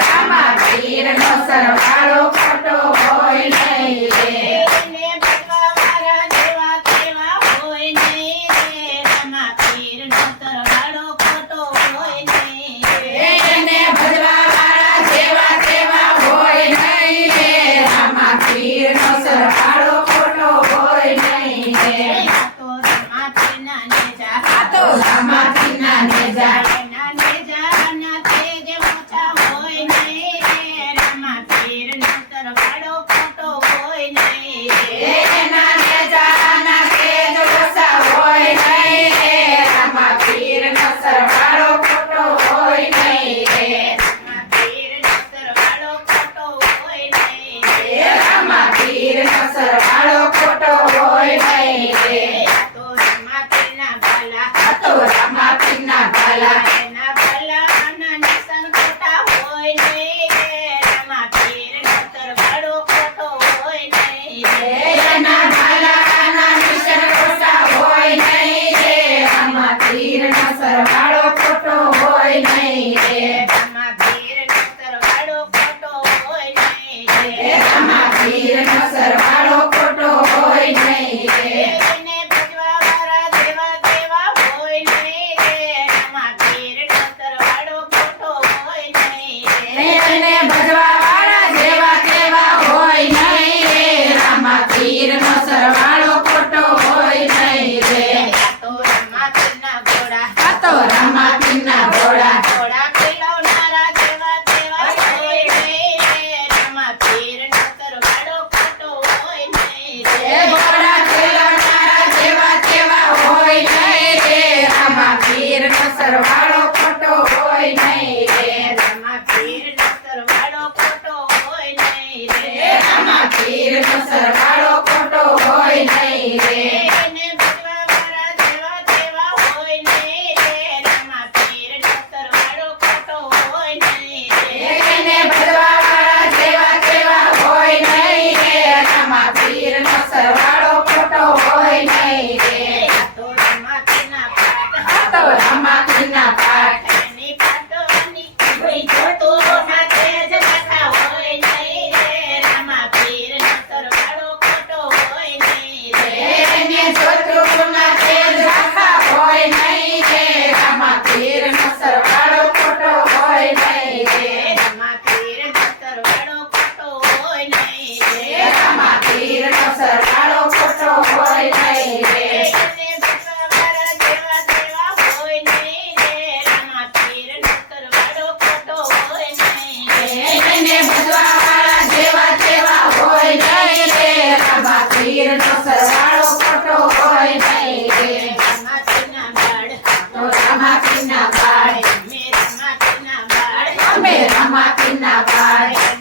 રામાવીરનો સરવાળો હોય નહીં રે ભગવારા જેવા તેવા ખોટો હોય નહીં રે Thank you. રામા ખોટો હોય ને ખોટો હોય ને રે. રામા ખોટો હોય ને I'm up in that vibe.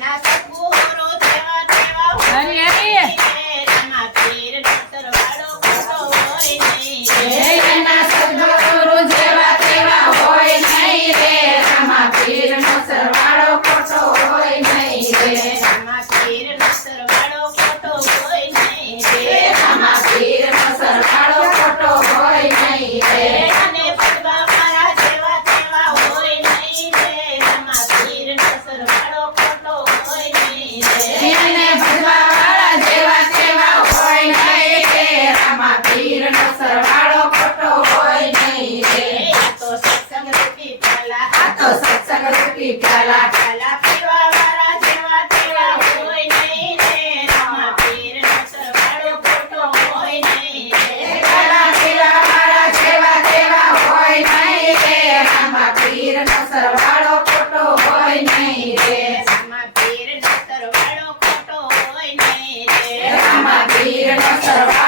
ભક્તિ સરવાળો ખોટો હોય નહીં સરવાળો ખોટો હોય નહીં રે. રામા નો સરવાળો